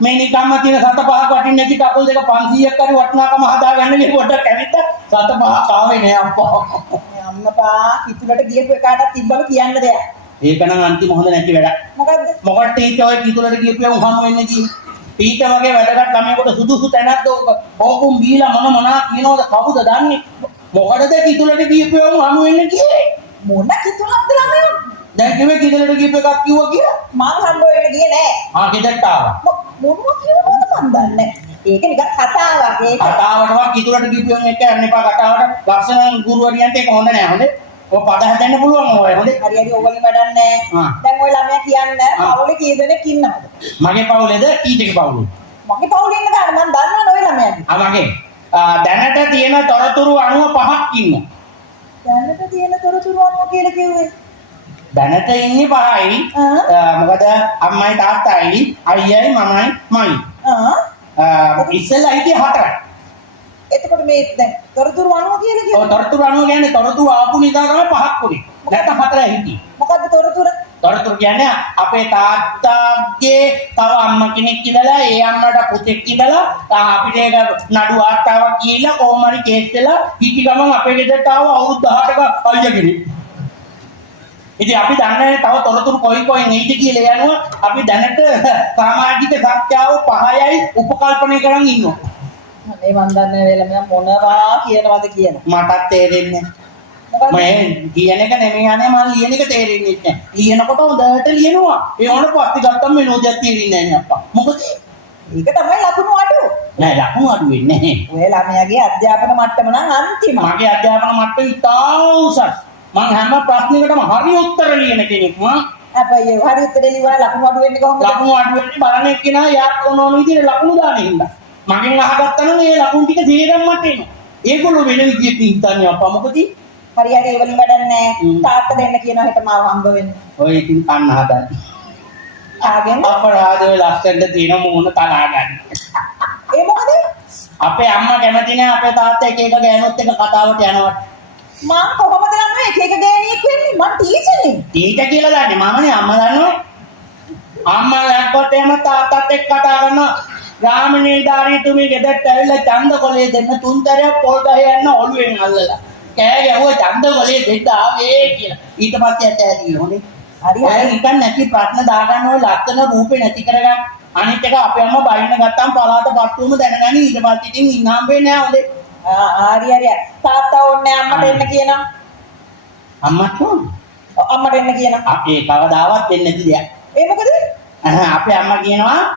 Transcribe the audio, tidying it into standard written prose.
මේ නිකම්ම තියෙන සත පහක් වටින්නේ නැති කකුල් දෙක 500ක් හරි වටිනාකම හදාගන්න ගිහ පොඩ්ඩක් ඇවිත් සත පහක් ආවේ නෑ අප්පා. අම්මපා කිතුලට ගියපු එකාටත් තිබ්බලු කියන්න දෙයක්. ඒක නම් අන්තිම හොඳ නැති වැඩක්. මොකද්ද? මොකටද ඊට ඔය කිතුලට ගියපියම උහම වෙන්නේ කි. ඊට වගේ වැඩකට ළමයෙකුට සුදුසු තැනක්ද ඕකුම් බීලා මොනවා කියනවද කවුද දන්නේ? මොකටද කිතුලට ගියපියම උහම වෙන්නේ කියේ? මොන කිතුලක්ද ළමයා? දැන් කිව්වේ කිතුලට ගියප එකක් කිව්වා කියලා. මං හම්බ වෙන්න ගියේ නෑ. ගෙදරට ආවා. මොනවා කියනවද මන් දන්නේ. ඒක නිකන් කතාවක්. ඒක කතාවටවත් කිතුලට ගියපියම එක යන්න එපා කතාවට. ලස්සන ගුරුවරියන්ට ඒක හොඳ නෑ හොඳේ. ඔය පද හදන්න පුළුවන් ඔය හොඳේ. හරි හරි ඕගොල්ලෝ වැඩක් නෑ. දැන් ඔය ළමයා කියන්නේ පවුලේ කී දෙනෙක් ඉන්නවද? මගේ පවුලේද ඊටගේ පවුලේ? මගේ පවුලේ ඉන්න ගාන මන් දන්නවනේ ඔය ළමයාගේ. මගේ දැනට තියෙන තොරතුරු 95ක් ඉන්නවා. දැනට තියෙන තොරතුරු අනුව කියලා කිව්වේ. දැනට ඉන්නේ 5යි. මොකද අම්මයි තාත්තයි අයියයි මමයි. ඉස්සෙල්ලා හිටියේ 4යි. එතකොට මේ දැන් තොරතුරු අනුව කියලා ඔය කිව්වේ. තොරතුරු අනුව කියන්නේ තොරතුරු ආපු නිසා තමයි 5ක් උනේ. නැත්නම් 4යි හිටියේ. මොකද්ද තොරතුරු? තොරතුරු කියන්නේ අපේ තාත්තාගේ තව අම්මා කෙනෙක් ඉඳලා ඒ අම්මට පුතෙක් ඉඳලා අපිට ඒක නඩු වාර්තාවක් කියලා කොහොම හරි කේස් වෙලා හිටි ගමන් අපේ ගෙදරට ආව අවුරුදු 18ක අයියා කෙනෙක්. ඉතින් අපි දන්නේ තව තොරතුරු කොයි නෙයිද කියලා යනවා අපි දැනට සමාජික සංඛ්‍යාව 5යි උපකල්පනය කරන් ඉන්නවා. මේ මන් දන්නේ වෙලම මොනවා කියනවද කියන. මටත් තේරෙන්නේ නැහැ. මම කියන එක නෙමෙයි අනේ මම ලියන එක තේරෙන්නේ නැහැ. ලියනකොට හොඳට ලියනවා. ඒ වුණාට පස්සේ ගත්තම විනෝදයක් තේරෙන්නේ නැහැ අප්පා. මොකද ඒක තමයි ලකුණු අඩුව. නෑ ලකුණු අඩු වෙන්නේ නැහැ. ඔය ළමයාගේ අධ්‍යාපන මට්ටම නම් අන්තිමයි. මගේ අධ්‍යාපන මට්ටම ඉතා උසස්. මම හැම ප්‍රශ්නයකටම හරි උත්තර ලියන කෙනෙක්. අපේ හරි උත්තරේ ලියවලා ලකුණු අඩු වෙන්නේ කොහොමද? ලකුණු අඩු වෙන්නේ බලන්නේ කෙනා යාත් ඕන විදිහට ලකුණු දාන හින්දා. මගෙන් අහගත්තා නම් ඒ ලකුණු ටික තේරෙන්න මට එනවා. ඒගොල්ලෝ වෙන විදිහට හිතන්නේ අප්පා මොකද? හරි හරි ඒ වලින් වැඩක් නැහැ. තාත්තා දෙන්න කියනවා හිට මාව හම්බ වෙන්න. ඔය ඉතින් කන්න හදන්නේ. ආගෙන අපරාධ ලස්සනට තියෙන මොන තලා ගන්න. ඒ මොකද? අපේ අම්මා කැමති නෑ අපේ තාත්තා එක එක ගෑනොත් එක කතාවට යනවා. මං කොහොමද ළමයි එක එක ගෑණියෙක් වෙන්නේ? මං ටීචර්නේ. ටීචර් කියලා දන්නේ මමනේ අම්මා දන්නවා. අම්මා ලැක්කොත් එහෙම තාත්තත් එක්ක කතා කරනවා. ගාමිණී ධාරීතුමී ගෙදරට ඇවිල්ලා ඡන්ද කොලේ දෙන්න තුන්තරයක් පොල් ගහේ යන්න ඔළුවෙන් අල්ලලා. කෑ ගැහුවා ඡන්ද කොලේ දෙන්න ආවේ කියලා. ඊට පස්සේ ඇටෑරිය හොඳේ. හරි අය නිකන් නැති ප්‍රශ්න දාගන්න ඔය ලස්සන රූපේ නැති කරගන්න. අනිත් එක අපේ අම්මා බයින්න ගත්තාම පලාත පත්තුම දැනගනි ඊට පස්සේ ඉතින් ඉන්න හම්බෙන්නේ නැහැ හොඳේ. හරි හරි. තාත්තා ඕනේ අම්මට එන්න කියනවා. අම්මට ඕනේ. අම්මට එන්න කියනවා. අපේ කවදාවත් වෙන්නේ නැති දෙයක්. ඒ මොකද? අපේ අම්මා කියනවා